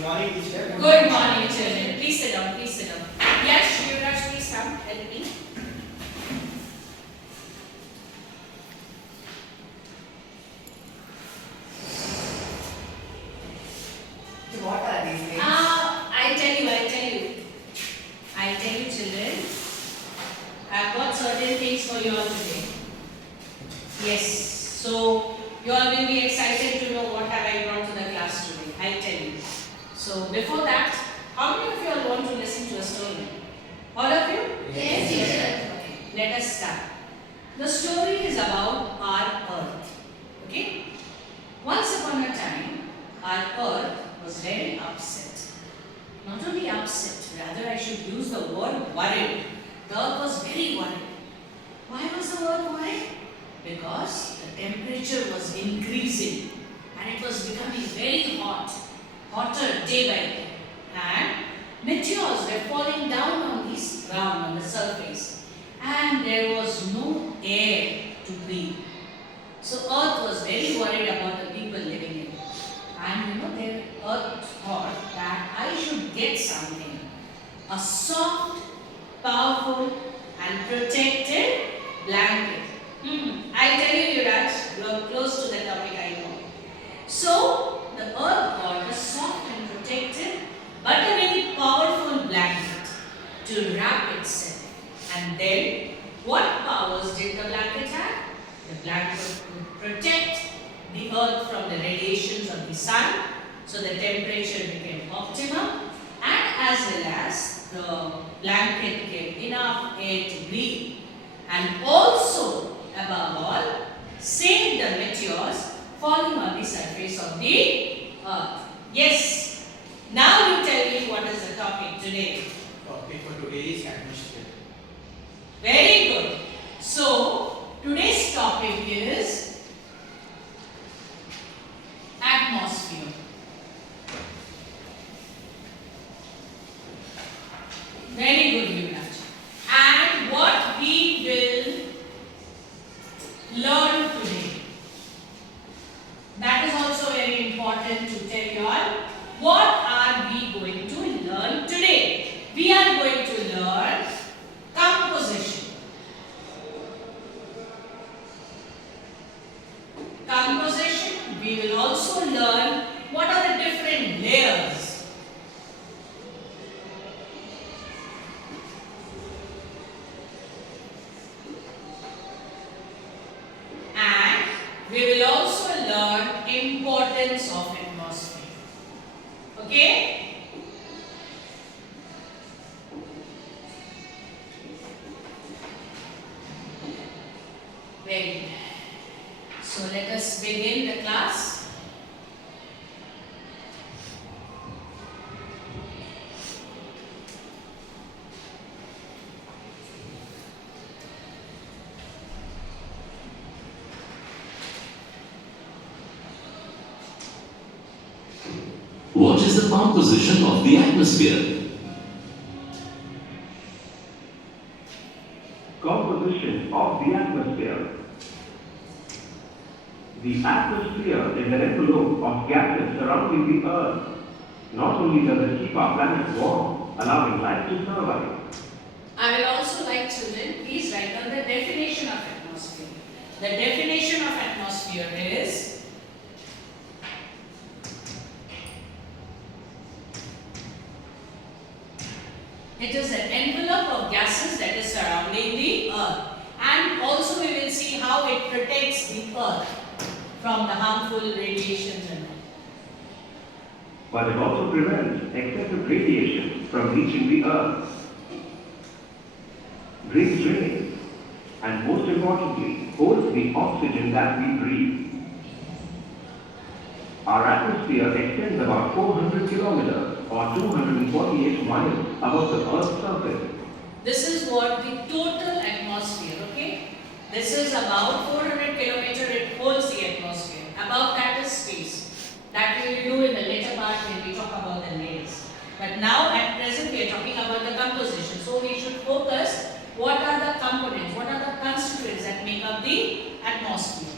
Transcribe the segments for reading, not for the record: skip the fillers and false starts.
Good morning, teacher. Good morning, children. Please sit down. Please sit down. Yes, Yuvraj, please come. Help me. What are these things? I'll tell you, children. I've got certain things for you all today. Yes. So you all will be excited to know what have I brought to the class today. I'll tell you. So before that, how many of you all want to listen to a story? All of you? Yes, teacher. Okay. Let us start. The story is about our earth. Okay? Once upon a time, our earth was very upset. Not only upset, rather I should use the word worried. The earth was very worried. Why was the earth worried? Because the temperature was increasing and it was becoming very hot, hotter day by day. And meteors were falling down on this ground, on the surface, and there was no air to breathe. So earth was very worried about the people living in it. And the earth thought that I should get something, a soft, powerful and protected blanket. I tell you, Yuvraj, you are close to the topic, I know. So the earth got a soft and protected but a very powerful blanket to wrap itself. And then what powers did the blanket have? The blanket could protect the earth from the radiations of the sun, so the temperature became optimum, and as well as the blanket gave enough air to breathe, and also above all saved the meteors falling on the surface of the earth. Yes. Now you tell me what is the topic today. Topic for today is atmosphere. Very good. So today's topic is atmosphere. Very good, Yuvraj. And what we will learn today, that is also very important to tell you all. What are we going to learn today? We are going to learn composition. Composition. We will also learn what are the different layers. And we will also learn importance of atmosphere. Okay? Very good. So let us begin the class. What is the composition of the atmosphere? Composition of the atmosphere. The atmosphere is an envelope of gases surrounding the Earth. Not only does it keep our planet warm, allowing life to survive. I will also like children, please write down the definition of atmosphere. The definition of atmosphere is it is an envelope of gases that is surrounding the Earth. And also we will see how it protects the Earth from the harmful radiations and all. But it also prevents excessive radiation from reaching the Earth. Brings rain, and most importantly, holds the oxygen that we breathe. Our atmosphere extends about 400 kilometers or 248 miles above the Earth's surface. This is what the total atmosphere, okay? This is about 400 kilometers, it holds the atmosphere. Above that is space. That we will do in the later part when we talk about the layers. But now at present we are talking about the composition. So we should focus what are the components, what are the constituents that make up the atmosphere.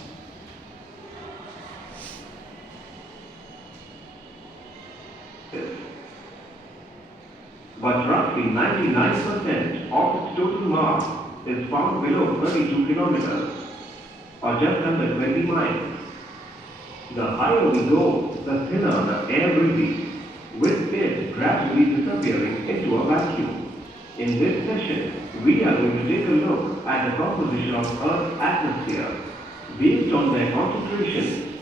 But roughly 99% of its total mass is found below 32 kilometers, or just under 20 miles. The higher we go, the thinner the air will be, with it gradually disappearing into a vacuum. In this session, we are going to take a look at the composition of Earth's atmosphere. Based on their concentration,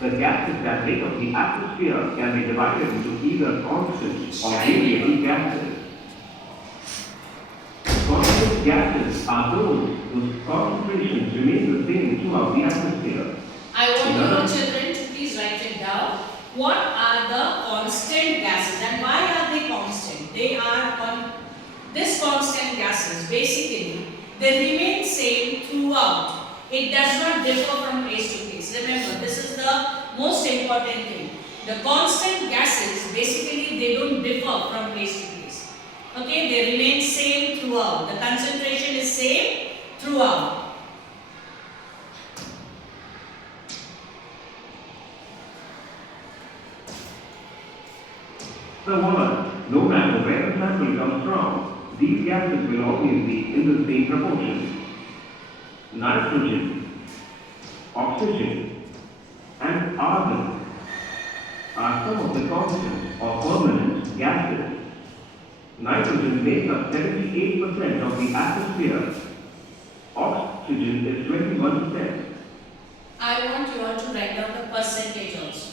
the gases that make up the atmosphere can be divided into either constant or variable gases. Constant gases are those whose concentrations remain the same throughout the atmosphere. I want your children to please write it down. What are the constant gases and why are they constant? They are this constant gases basically they remain same throughout. It does not differ from place to place. Remember, this is the most important thing. The constant gases basically they don't differ from place to place. Okay, they remain same throughout. The concentration is same throughout. So what? No matter where the sample comes from, these gases will always be in the same proportion. Nitrogen, oxygen, and argon are some of the constant or permanent gases. Nitrogen makes up 78% of the atmosphere. Oxygen is 21%. I want you all to write down the percentage also.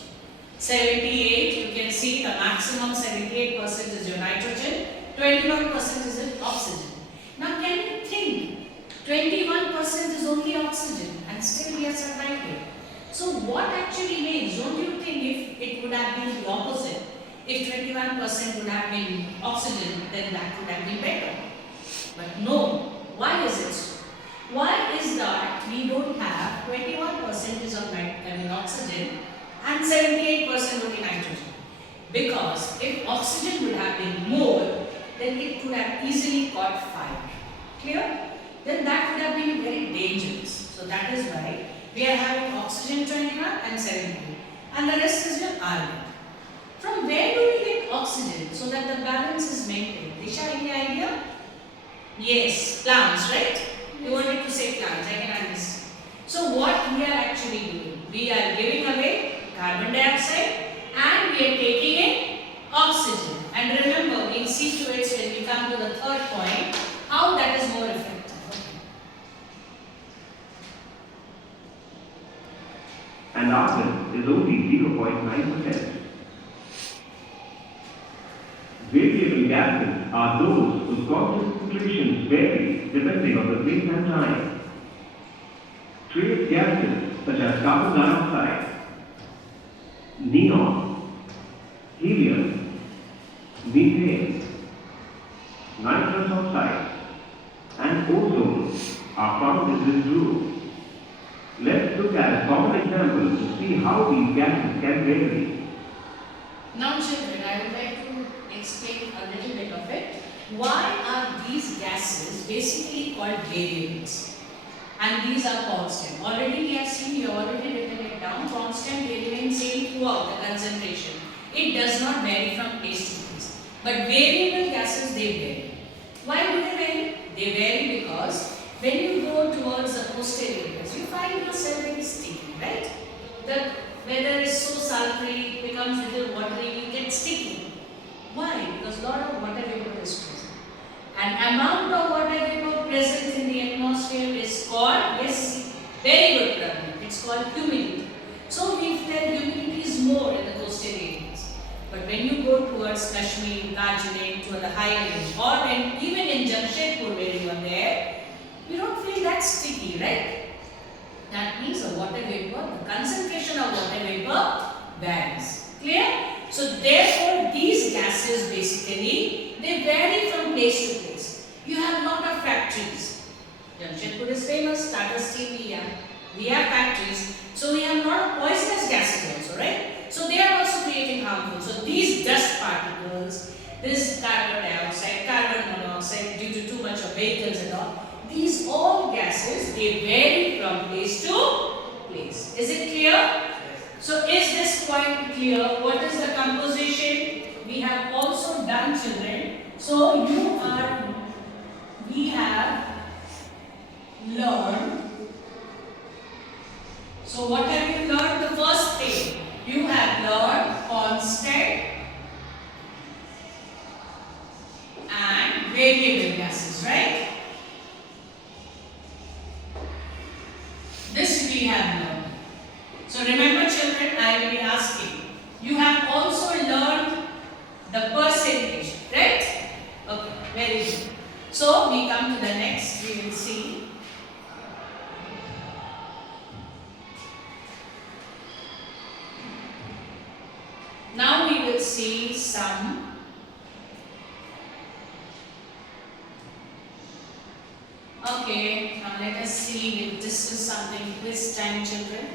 78, you can see the maximum 78% is your nitrogen, 21% is your oxygen. Now can you think, 21% is only oxygen and still we are surviving. So what actually makes, don't you think if it would have been the opposite, if 21% would have been oxygen, then that would have been better. But no, why is it so? Why is that we don't have 21% of oxygen and 78% would be nitrogen? Because if oxygen would have been more, then it could have easily caught fire. Clear? Then that would have been very dangerous. So that is why we are having oxygen 21 and 78 and the rest is your argon. From where do we get oxygen so that the balance is maintained? Disha, any idea? Yes, plants, right? You wanted to say plants, I can understand. So what we are actually doing? We are giving away carbon dioxide and we are taking in oxygen. And remember, we'll see to it when we come to the third point, how that is more effective. And argon is only 0.9%. Variable gases are those whose concentrations vary depending on the place and time. Trace gases such as carbon dioxide, neon, helium, methane, nitrous oxide, and ozone are found in this group. Let's look at a common example to see how these gases can vary. Now children, I would like to explain a little bit of it. Why are these gases basically called variables? And these are constant. Already we have seen, you have already written it down. Constant, they remain same throughout the concentration. It does not vary from place to place. But variable gases, they vary. Why do they vary? They vary because when you go towards the coastal areas, you find yourself very sticky, right? The weather is so sultry, it becomes a little watery, you get sticky. Why? Because a lot of water vapor is present. And amount of water vapor present in the atmosphere is called, yes, very good problem. It's called humidity. So we feel humidity is more in the coastal areas. But when you go towards Kashmir, Darjeeling, to the higher range, or even in Jamshedpur where you are there, you don't feel that sticky, right? That means the water vapor, the concentration of water vapor varies. Clear? So therefore these gases basically, they vary from place to place. You have lot of factories. Jamshedpur is famous, Tata Steel we have factories. So we have lot of poisonous gases also, right? So they are also creating harmful. So these dust particles, this carbon dioxide, carbon monoxide due to too much of vehicles and all, these all gases, they vary from place to place. Is it clear? So is this point clear? What is the composition? We have also done, children. So we have learned. So what have you learned? The first thing you have learned constant and variable gases, right? This we have learned. So remember, children, I will be asking. You have also learned the percentage, right? Okay, very good. So we come to the next, we will see. Now we will see some okay, now let us see, we'll discuss something quiz time, children.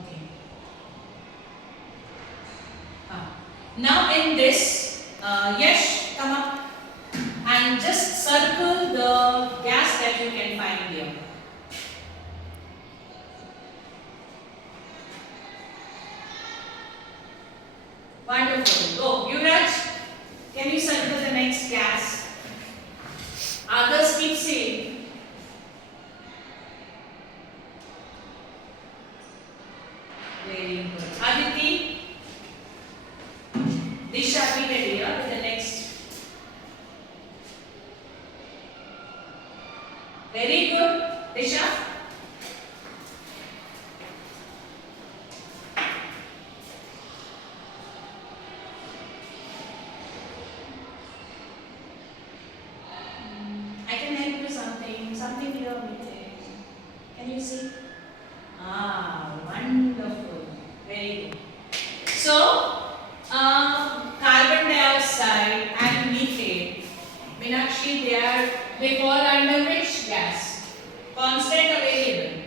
Okay. Now in this, Yash, come up and just circle the gas that you can find here. Wonderful. Go. Yuvraj, can you circle the next gas? Others keep saying. Very good. Aditi, Disha, be ready here with the next. Very good. Disha. I can help you something here with it. Can you see? Wonderful. Very good. So, carbon dioxide and methane, Meenakshi, they fall under which gas? Constant or variable?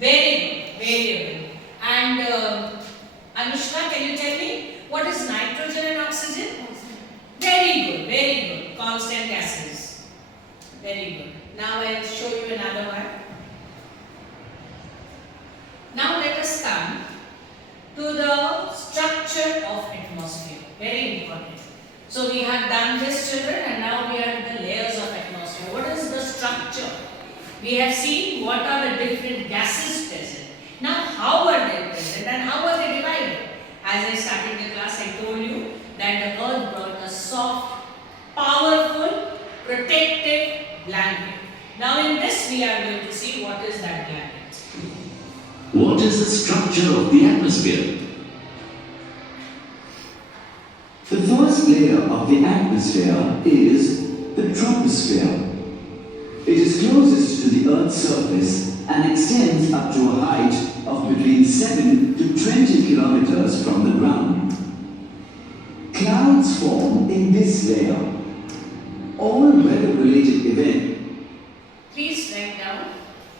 Variable. Variable. And Anushka, can you tell me what is nitrogen and oxygen? Very good. Very good. Constant gases. Very good. Now I will show you another one. Now let us come to the structure of atmosphere. Very important. So we have done this, children, and now we are in the layers of atmosphere. What is the structure? We have seen what are the different gases present. Now how are they present and how are they divided? As I started the class, I told you that the earth brought a soft, powerful, protective blanket. Now in this we are going to see what is that blanket. What is the structure of the atmosphere? The first layer of the atmosphere is the troposphere. It is closest to the Earth's surface and extends up to a height of between 7 to 20 kilometers from the ground. Clouds form in this layer. All weather-related events. Please write down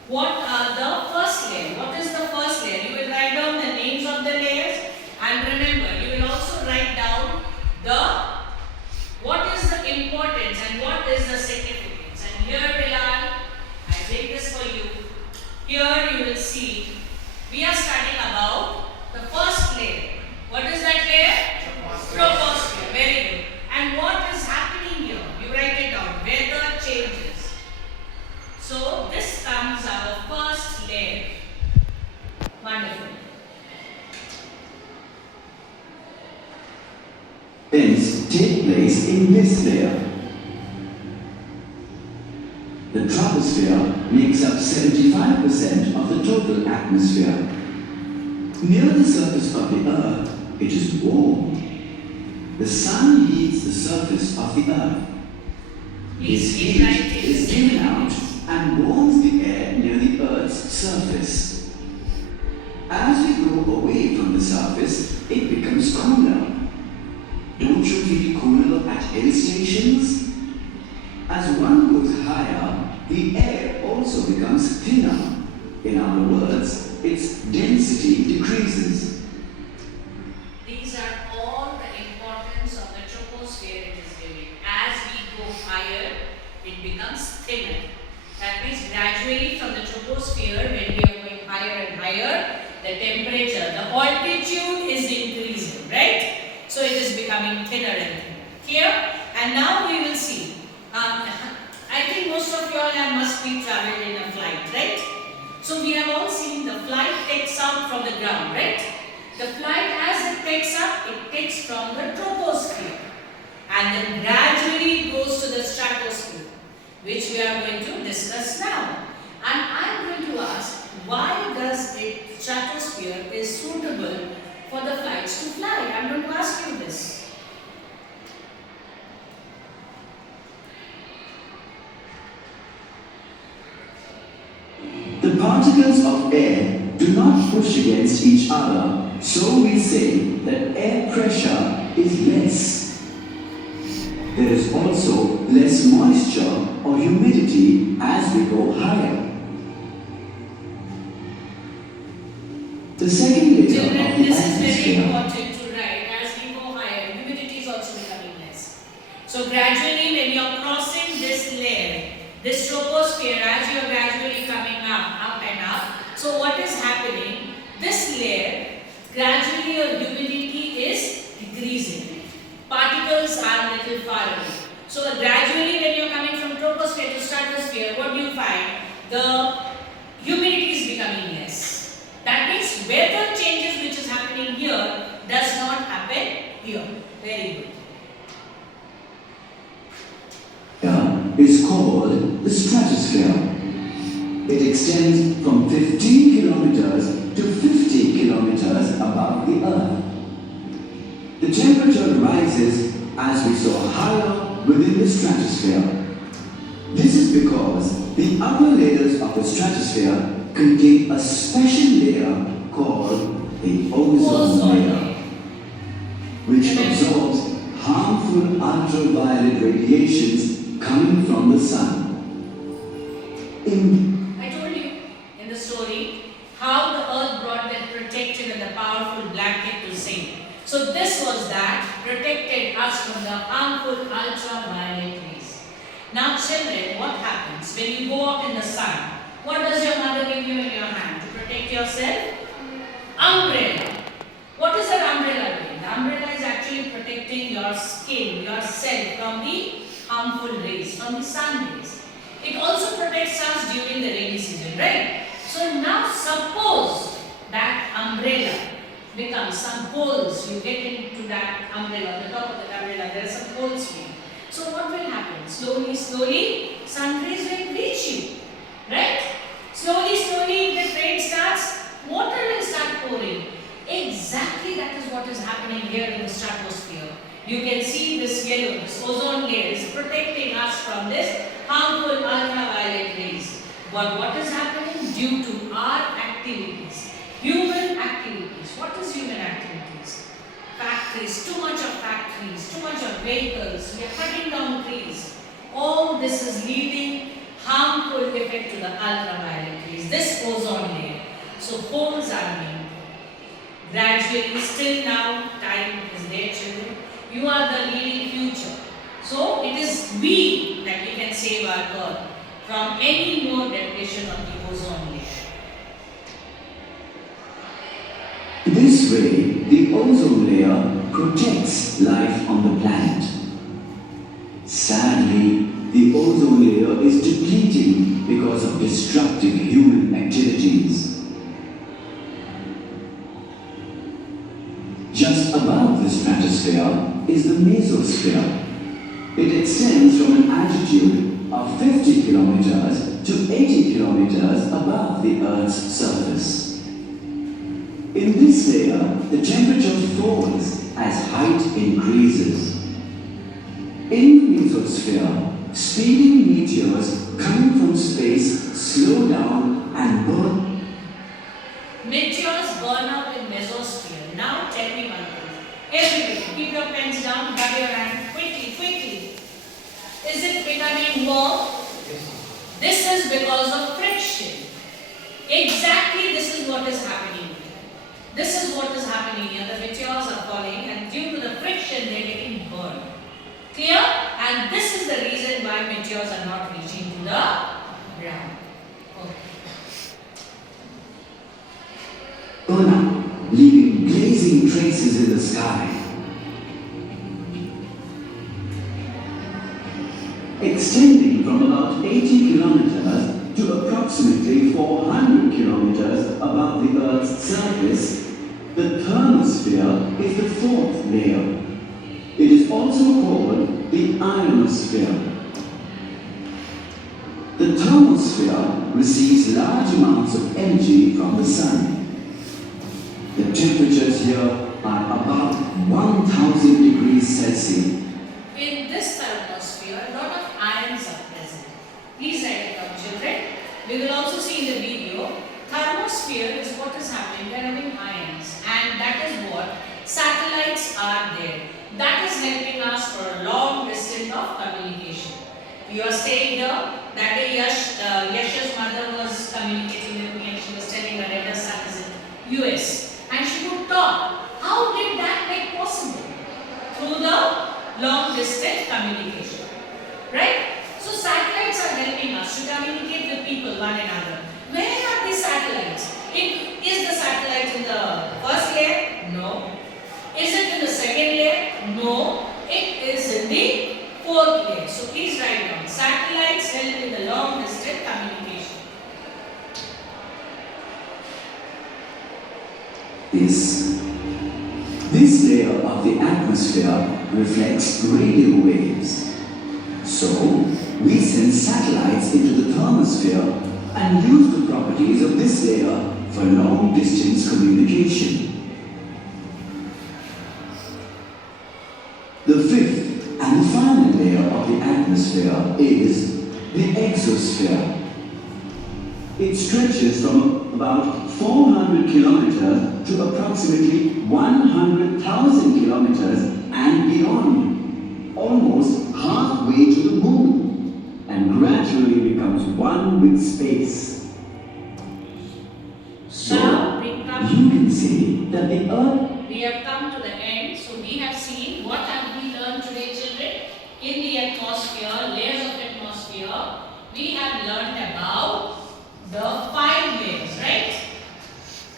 what are the first layer. What is the first layer? You will write down the names of the layers, and remember, you will also write down what is the importance and what is the significance. And here, Bilal, I take this for you. Here you will see we are studying about the first layer. What is that layer? Troposphere. Very good. And what is happening here? You write it down. Weather changes. So this comes our first layer. Wonderful. Events take place in this layer. The troposphere makes up 75% of the total atmosphere. Near the surface of the Earth, it is warm. The sun heats the surface of the Earth. Its heat is given out and warms the air near the Earth's surface. As we go away from the surface, it becomes cooler. Don't you feel cooler at hill stations? As one goes higher, the air also becomes thinner. In other words, its density decreases. These are all the importance of the troposphere it is giving. As we go higher, it becomes thinner. That means gradually from the troposphere, when we are going higher and higher, the temperature, the altitude is increasing, right? So it is becoming thinner and thinner. Clear? And now we will see. I think most of you all must be traveled in a flight, right? So we have all seen the flight takes out from the ground, right? The flight, as it takes up, it takes from the troposphere and then gradually goes to the stratosphere, which we are going to discuss now. And I am going to ask, why does the stratosphere is suitable for the flights to fly? I am going to ask you this. The particles of air do not push against each other, so we say that air pressure is less. There is also less moisture or humidity as we go higher. The second layer Children, of the this is very atmosphere. important to write. As we go higher, humidity is also becoming less. So gradually, when you are crossing this layer, this troposphere, as you are gradually coming up and up, so what is happening? This layer, gradually your humidity is decreasing. Particles are little far away. So gradually when you are coming from troposphere to stratosphere, what do you find? The humidity is becoming less. That means weather changes which is happening here does not happen here. Very good. Is called the stratosphere. It extends from 15 kilometers to 50 kilometers above the Earth. The temperature rises as we soar higher within the stratosphere. This is because the upper layers of the stratosphere contain a special layer called the ozone layer, which absorbs harmful ultraviolet radiations coming from the sun. I told you in the story how the earth brought that protected and the powerful blanket to sink. So this was that protected us from the harmful ultraviolet rays. Now children, what happens when you go out in the sun? What does your mother give you in your hand to protect yourself? Umbrella. What is that umbrella doing? The umbrella is actually protecting your skin, yourself from the harmful rays, from the sun rays. It also protects us during the rainy season, right? So now suppose that umbrella becomes some holes, you get into that umbrella, the top of that umbrella, there are some holes here. So what will happen? Slowly, sun rays will reach you, right? Slowly, if the rain starts, water will start pouring. Exactly that is what is happening here in the stratosphere. You can see this yellow, this ozone layer is protecting us from this harmful ultraviolet rays. But what is happening due to our activities? Human activities. What is human activities? Factories, too much of factories, too much of vehicles, we are cutting down trees. All this is leading harmful effect to the ultraviolet rays, this ozone layer. So holes are being gradually, still now, time is there children. You are the leading future. So it is we that we can save our earth from any more depletion of the ozone layer. This way, the ozone layer protects life on the planet. Sadly, the ozone layer is depleting because of destructive human activities. Just above the stratosphere is the mesosphere. It extends from an altitude of 50 kilometers to 80 kilometers above the Earth's surface. In this layer, the temperature falls as height increases. In the mesosphere, speeding meteors coming from space slow down and burn. Meteors burn up in mesosphere. Now tell me one thing. Everybody, keep your pens down, grab your hand, quickly. Is it becoming warm? This is because of friction. Exactly this is what is happening here. This is what is happening here. The meteors are falling and due to the friction they are getting burned. Clear? And this is the reason why meteors are not reaching to the ground. burn up, leaving blazing traces in the sky. Extending from about 80 kilometers to approximately 400 kilometers above the Earth's surface, the thermosphere is the fourth layer. It is also called the ionosphere. The thermosphere receives large amounts of energy from the sun. The temperatures here are above 1000 degrees Celsius. In this thermosphere, a lot of ions are present. Please write it down, children. We will also see in the video, thermosphere is what is happening. They are having ions, and that is what satellites are there. That is helping us for a long distance of communication. You are staying here. That day Yash's mother was communicating with me and she was telling her that her son is in US and she could talk. How did that make possible? Through the long distance communication. Right? So satellites are helping us to communicate with people, one another. Where are these satellites? Is the satellite in the first layer? No. Is it in the second layer? No. It is in the fourth layer. So please write down. Satellites help in the long distance communication. This layer of the atmosphere reflects radio waves. So, we send satellites into the thermosphere and use the properties of this layer for long distance communication. The fifth and final layer of the atmosphere is the exosphere. It stretches from about 400 kilometers to approximately 100,000 kilometers and beyond, almost halfway to the moon, and gradually becomes one with space. So, you can see that the Earth. We have come to the end. So we have seen what have we learned today, children? In the atmosphere, layers of atmosphere, we have learned about the 5 layers, right?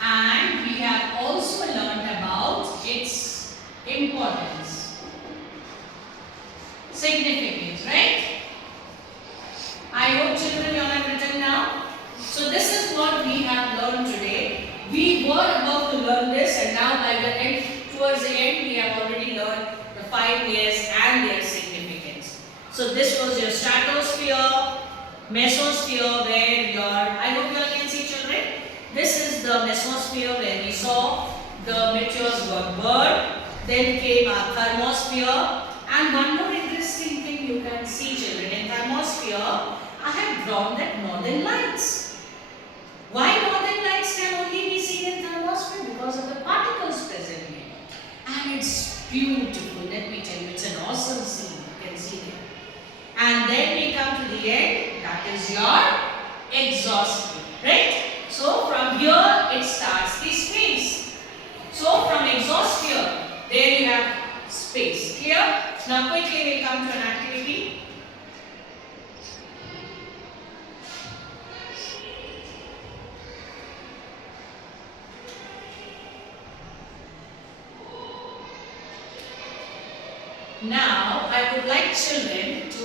And we have also learned about its importance, significance, right? I hope children you all have written now. So this is what we have learned today. We were about to learn this, and now by the end, towards the end, we have already learned the 5 layers and their significance. So this was your stratosphere, mesosphere, where I hope you all can see, children. This is the mesosphere where we saw the meteors were burned. Then came our thermosphere. And one more interesting thing you can see, children. In thermosphere, I have drawn that northern lights. Why northern lights can only be seen in thermosphere? Because of the particles present here. And it's beautiful. Let me tell you, it's an awesome scene. You can see there. And then we come to the end. That is your exosphere. Right? So from here it starts the space. So from exosphere, there you have space. Clear? Now quickly we'll come to an activity. Now I would like children to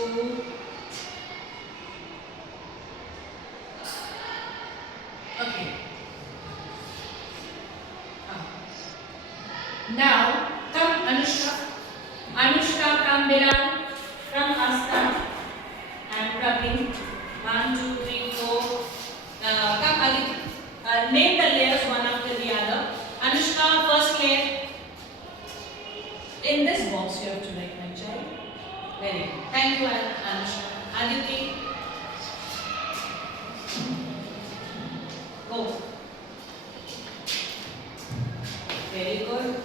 Now come Anushka. Anushka, come Biran. Come Asta. And Praveen. 1, 2, 3, 4. Come Adit. Name the layers one after the other. Anushka, first layer. In this box you have to write, my child. Very good. Thank you, Anushka. Aditi. Go. Very good.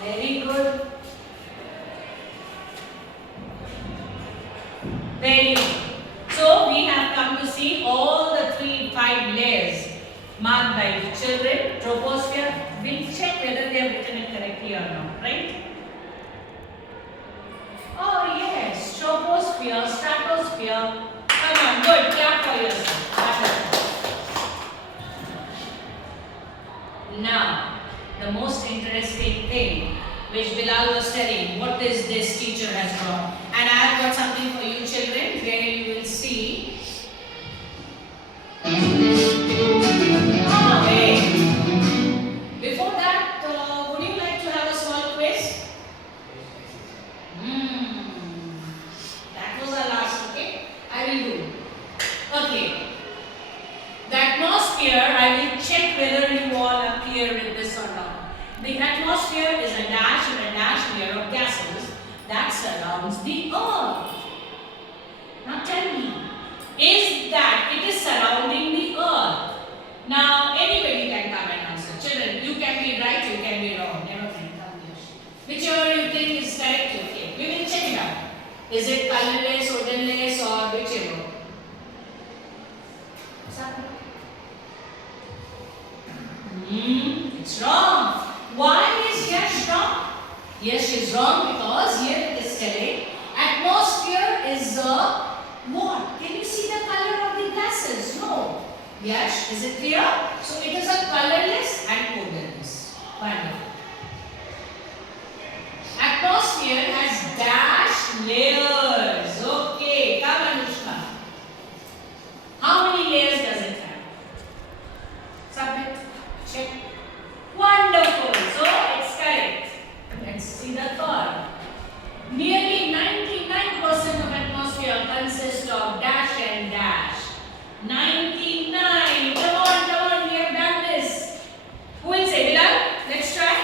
Very good. Very good. So we have come to see all the 5 layers marked by children. Troposphere. We'll check whether they have written it correctly or not, right? Oh yes, troposphere, stratosphere. Come on, good. Clap for yourself. Bilal was telling, what is this teacher has drawn? And I have got something for you children where you will see. Ah, wait. Before that, would you like to have a small quiz? That was our last, okay? I will do. Okay. The atmosphere, I will check whether you all are clear with this or not. The atmosphere is a dash and a dash layer of gases that surrounds the earth. Now tell me, is that it is surrounding the earth? Now anybody can come and answer. Children, you can be right, you can be wrong. Never mind, come here. Whichever you think is correct, okay. We will check it out. Is it colorless, odorless, or whichever? What's happening? It's wrong. Why is Yash wrong? Yash is wrong because here it is telling atmosphere is a what? Can you see the color of the gases? No. Yash, is it clear? So it is a colorless and odorless. Wonderful. Atmosphere has dash layers. Okay, come Anushka. How many layers does it have? Submit. Check. Wonderful. So it's correct. Let's see the third. Nearly 99% of atmosphere consists of dash and dash. 99. Come on, we have done this. Who will say? Bilal? Let's try.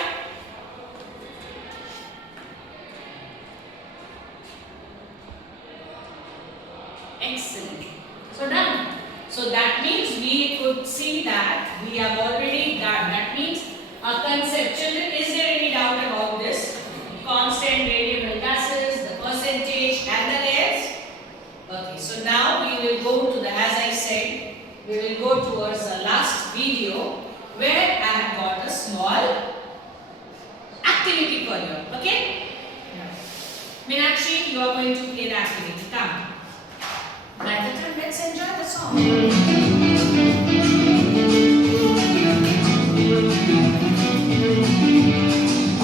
Excellent. So done. So that means we could see that we have already done. That means a concept. Children, is there any doubt about this? Constant variable gases, the percentage and the layers. Okay, so now we will go to the, as I said, we will go towards the last video where I have got a small activity for you. Okay? Meenakshi, you are going to play the activity. Come. By the time, let's enjoy the song.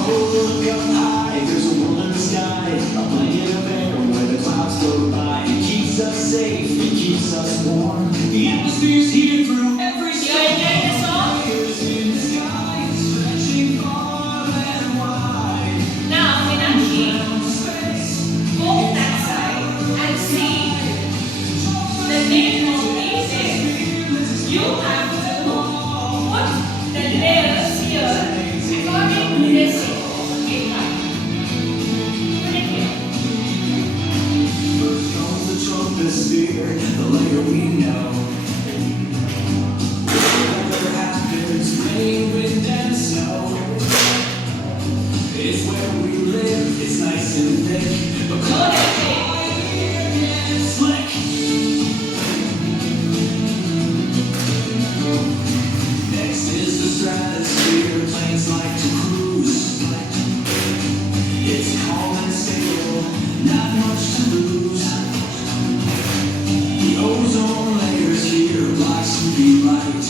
Oh, look up high, there's a world in the sky, a blanket of air where the clouds go by. It keeps us safe, it keeps us warm. The atmosphere's here through every You are enjoying the song? in the sky, stretching far and wide. Now, Meenakshi, go that side and see the name of these areas. You have to put the layers here according to this. Okay, fine. Put it here. First comes the troposphere, the layer we know. Whatever happens, rain, wind, and snow. It's where we live, it's nice and thick. But Go that way. and slick. Next is the stratosphere, planes like to cruise. It's calm and stable, not much to lose. The ozone layer's here, blocks UV light.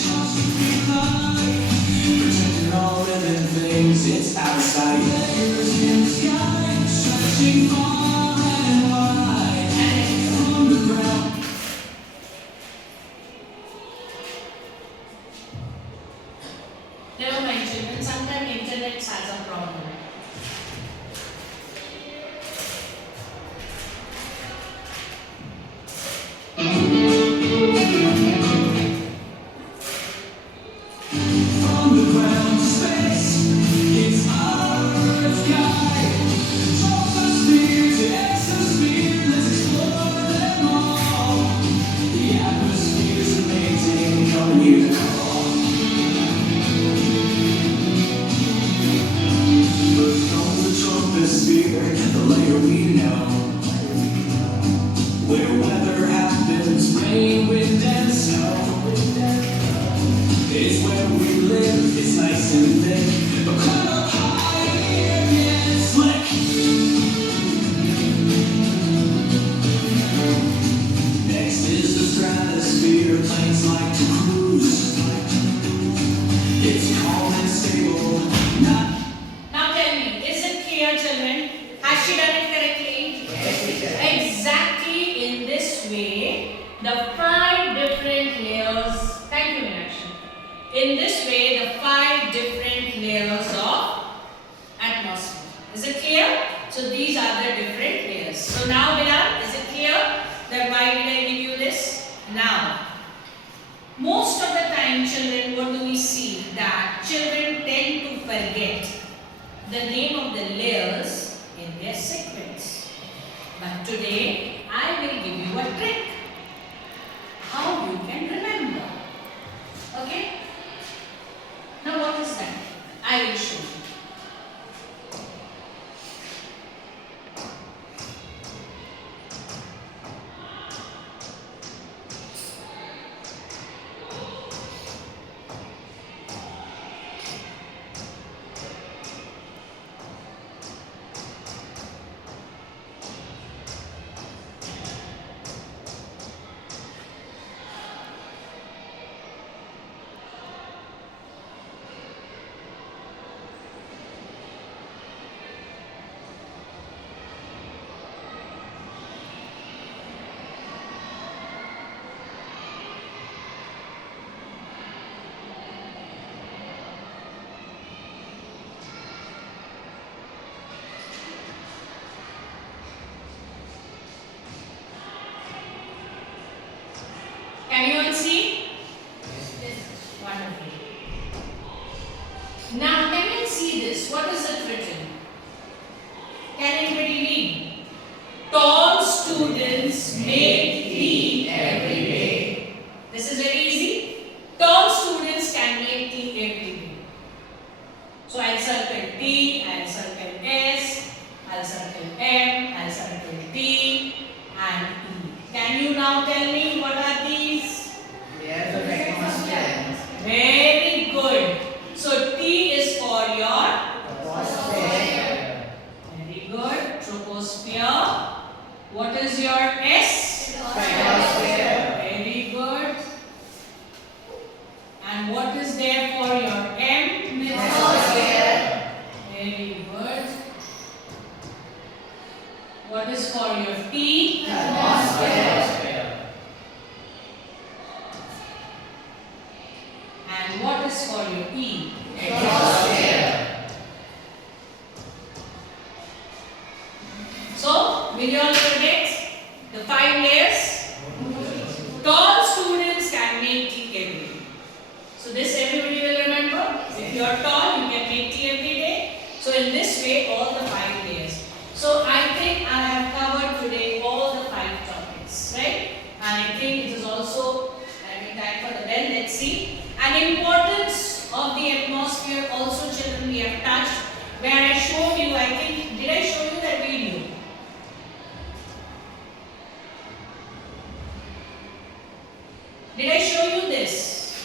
Protecting all living things, it's out of sight. Layers in the sky, stretching far and wide. From the ground. Never mind, children. Sometimes internet has a problem. From the ground to space, it's our sky. Troposphere to exosphere, let's explore them all. The atmosphere's amazing, coming here to call. First comes the troposphere, the layer we know. Where weather happens, rain, wind, and snow. It's where we live, it's nice and thick, but climb up high and slick. Next is the stratosphere, planes like to cruise. It's calm and stable, not Now tell me, is it clear, different layers. Thank you, Meenakshi. In this way, the 5 different layers of atmosphere. Is it clear? So these are the different layers. So now, Bilal, is it clear that why did I give you this? Now, most of the time, children, what do we see? That children tend to forget the name of the layers in their sequence. But today, I will give you a trick. How you can remember. Okay? Now what is that? I will show you. Can you all see? Yes. Wonderful. Now, can you see this? What is it written? Can anybody read? Tall students make tea every day. This is very easy. Tall students can make tea every day. So I'll circle T, I'll circle S, I'll circle M, I'll circle D and E. Can you now tell me what are these? Layers of atmosphere. Very good. So T is for your Atmosphere. very good. Troposphere. What is your S? Stratosphere. Very good. And what is there for your M? Mesosphere. Very good. What is for your T? Atmosphere. And what is for your E? Exosphere. So, will you all forget the 5 layers? Tall students can make tea every day. So this everybody will remember. If you are tall, you can make tea every day. So in this way, all the 5 layers. So I think I have covered today all the 5 topics, right? And I think it is also time for the bell. Let's see. An importance of the atmosphere also, children, we have touched. Where I showed you, I think, did I show you that video? Did I show you this?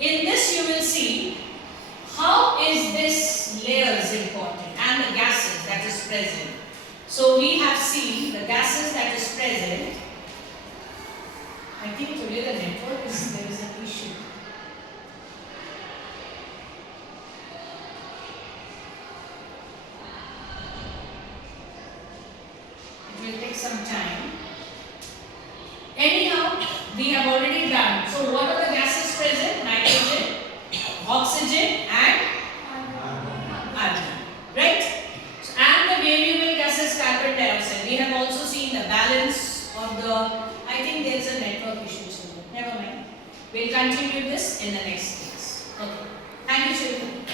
In this you will see how is this layers important and the gases that is present. So we have seen the gases that is present. I think today the network is, there is an issue. It will take some time. Anyhow, we have already done. So what are the gases present? Nitrogen, oxygen and argon. Right? So, and the variable gases carbon dioxide. We have also seen the balance of the, I think there is a network issue. So never mind. We'll continue this in the next class. Okay. Thank you, children.